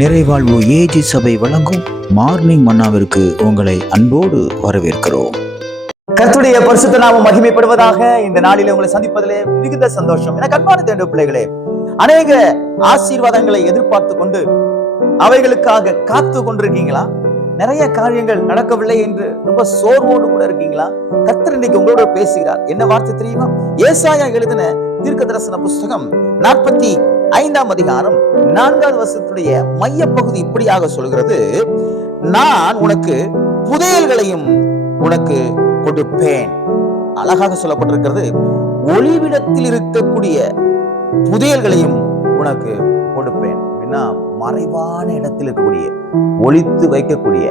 நிறைவாழ்வு AG சபை வழங்கும் morning மன்னாவிற்கு உங்களை அன்போடு வரவேற்கிறோம். கர்த்தருடைய பரிசுத்த நாமம் மகிமைப்படுவதாக. இந்த நாளில் உங்களை சந்திப்பதிலே மிகுந்த சந்தோஷம். எனக்கு அன்பான தேவனுடைய பிள்ளைகளே, அநேக ஆசீர்வாதங்களை எதிர்பார்த்து கொண்டு அவைகளுக்காக காத்து கொண்டிருக்கீங்களா? நிறைய காரியங்கள் நடக்கவில்லை என்று ரொம்ப சோர்வோடு கூட இருக்கீங்களா? கர்த்தர் இன்னைக்கு உங்களோட பேசுகிறார். என்ன வார்த்தை தெரியுமா? ஏசாயா எழுதின தீர்க்க தரிசன புஸ்தகம் 45ஆம் அதிகாரம் 4வது வசனத்துடைய மைய பகுதி இப்படியாக சொல்கிறது: நான் உனக்கு புதையல்களையும் உனக்கு கொடுப்பேன். அழகாக சொல்லப்பட்டிருக்கிறது. ஒளிவிடத்தில் இருக்கக்கூடிய புதையல்களையும் உனக்கு கொடுப்பேன். மறைவான இடத்தில் இருக்கக்கூடிய, ஒளித்து வைக்கக்கூடிய,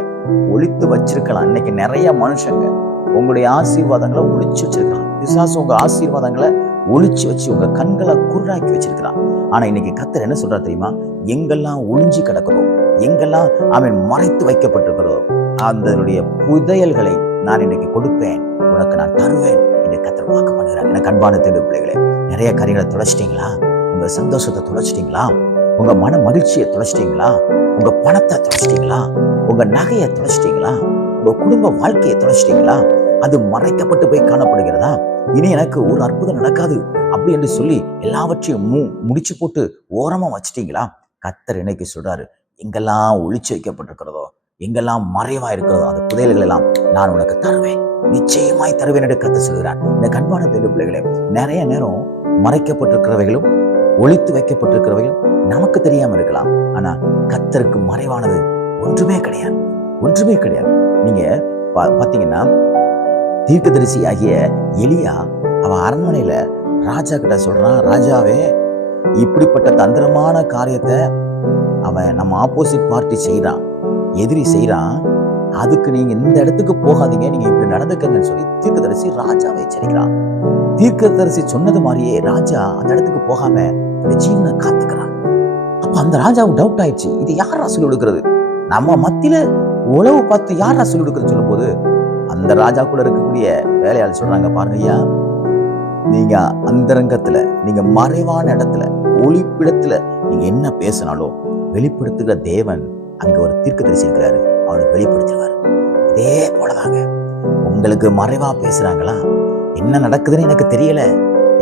ஒளித்து வச்சிருக்கலாம். இன்னைக்கு நிறைய மனுஷங்க உங்களுடைய ஆசீர்வாதங்களை ஒளிச்சு வச்சிருக்கலாம். பிசாசு உங்க ஆசீர்வாதங்களை ஒளிச்சு வச்சு உங்க கண்களை குருடாக்கி வச்சிருக்கிறான். ஆனா இன்னைக்கு கர்த்தர் என்ன சொல்றாரு தெரியுமா? எங்கெல்லாம் ஒளிஞ்சு கிடக்கிறதோ, எங்கெல்லாம் அவன் மறைத்து வைக்கப்பட்டிருக்கிறதோ, அதனுடைய புதையல்களை நான் இன்னைக்கு கொடுப்பேன், உனக்கு நான் தருவேன் என்று கர்த்தர் வாக்கு பண்ணுகிறார். எனக்கு அன்பான தேவ பிள்ளைகளே, நிறைய காரியங்களை தொலைச்சிட்டீங்களா? உங்க சந்தோஷத்தை தொலைச்சிட்டீங்களா? உங்க மன மகிழ்ச்சியை தொலைச்சிட்டீங்களா? உங்க பணத்தை தொலைச்சிட்டீங்களா? உங்க நகையை தொலைச்சிட்டீங்களா? உங்க குடும்ப வாழ்க்கையை தொலைச்சிட்டீங்களா? அது மறைக்கப்பட்டு போய் காணப்படுகிறதா? இனி எனக்கு ஒரு அற்புதம் நடக்காது அப்படி என்று சொல்லி எல்லாவற்றையும் முடிச்சு போட்டு ஓரமா வச்சிட்டீங்களா? கர்த்தர் இன்னைக்கு சொல்றாரு, எங்கெல்லாம் ஒளிச்சு வைக்கப்பட்டிருக்கிறதோ, எங்கெல்லாம் மறைவா இருக்கிறதோ, அந்த புதையல்கள் எல்லாம் நான் உனக்கு தருவேன், நிச்சயமாய் தருவேன் என்று கர்த்தர் சொல்கிறார். இந்த அன்பான தேவ பிள்ளைகளே, நிறைய நேரம் மறைக்கப்பட்டிருக்கிறவைகளும் ஒளித்து வைக்கப்பட்டிருக்கிறவையும் நமக்கு தெரியாம இருக்கலாம். ஆனா கர்த்தருக்கு மறைவானது ஒன்றுமே கிடையாது, ஒன்றுமே கிடையாது. நீங்க பாத்தீங்கன்னா, தீர்க்கதரிசி ஆகிய எலியா அவன் அரண்மனையில ராஜா கிட்ட சொல்றான், ராஜாவே, இப்படிப்பட்ட தந்திரமான காரியத்தை அவன் நம்ம ஆப்போசிட் பார்ட்டி செய்யறான், எதிரி செய்யறான், அதுக்கு நீங்க இந்த இடத்துக்கு போகாதீங்க, நீங்க இப்படி நடந்துக்கங்கன்னு சொல்லி தீர்க்கதரிசி ராஜாவை எச்சரிக்கிறான். தீர்க்கதரிசி சொன்னது மாதிரியே ராஜா அந்த இடத்துக்கு போகாம இந்த ஜீவனை காத்துக்கிறான். அப்ப அந்த ராஜாவுக்கு டவுட் ஆயிடுச்சு, இது யாரா சொல்லி கொடுக்கிறது? நம்ம மத்தியில உளவு பார்த்து யாரா சொல்லி கொடுக்குறது சொல்லும் போது அந்த ராஜா கூட இருக்கக்கூடிய வேலையாளர் சொல்றாங்க, பாருங்க ஐயா, நீங்க அந்தரங்கத்துல, நீங்க மறைவான இடத்துல, ஒளிப்பிடத்துல நீங்க என்ன பேசினாலும் வெளிப்படுத்துகிற தேவன் அங்க ஒரு தீர்க்கதரிசி இருக்கிறாரு, அவனுக்கு வெளிப்படுத்துவார். இதே போலதாங்க உங்களுக்கு மறைவா பேசுறாங்களா? என்ன நடக்குதுன்னு எனக்கு தெரியல,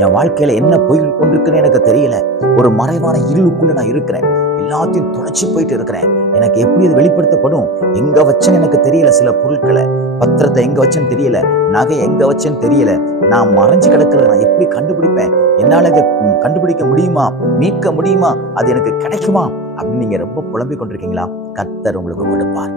என் வாழ்க்கையில என்ன போய் கொண்டிருக்குன்னு எனக்கு தெரியல, ஒரு மறைவான இருளுக்குள்ள நான் இருக்கிறேன், எல்லாத்தையும் தொலைச்சு போயிட்டு இருக்கிறேன், எனக்கு எப்படி அது வெளிப்படுத்தப்படும்? எங்க வச்சேன்னு எனக்கு தெரியல, சில பொருட்களை, பத்திரத்தை எங்க வச்சேன்னு தெரியல, நகை எங்க வச்சேன்னு தெரியல, நான் மறைஞ்சு கிடக்கிறத நான் எப்படி கண்டுபிடிப்பேன்? என்னால இதை கண்டுபிடிக்க முடியுமா? மீட்க முடியுமா? அது எனக்கு கிடைக்குமா அப்படின்னு நீங்க ரொம்ப புலம்பிக் கொண்டிருக்கீங்களா? கர்த்தர் உங்களுக்கு கொடுப்பார்.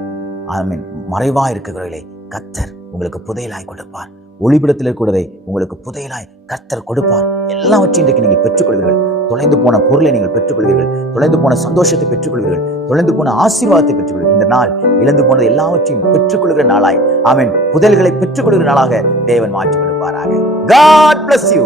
ஆமென். மறைவா இருக்கிறவர்களே கர்த்தர் உங்களுக்கு புதையலாய் கொடுப்பார். ஒளிபிடத்தில் கூடதை உங்களுக்கு புதையலாய் கர்த்தர் கொடுப்பார். எல்லாவற்றையும் இன்றைக்கு நீங்கள் பெற்றுக்கொள்வீர்கள். தொலைந்து போன பொருளை நீங்கள் பெற்றுக்கொள்வீர்கள், தொலைந்து போன சந்தோஷத்தை பெற்றுக்கொள்வீர்கள், தொலைந்து போன ஆசீர்வாதத்தை பெற்றுக்கொள்வீர்கள். இந்த நாள் இழந்து போனது எல்லாவற்றையும் பெற்றுக்கொள்கிற நாளாய், ஆமென், புதையல்களை பெற்றுக்கொள்கிற நாளாக தேவன் மாற்றி கொடுப்பாராக. God bless you.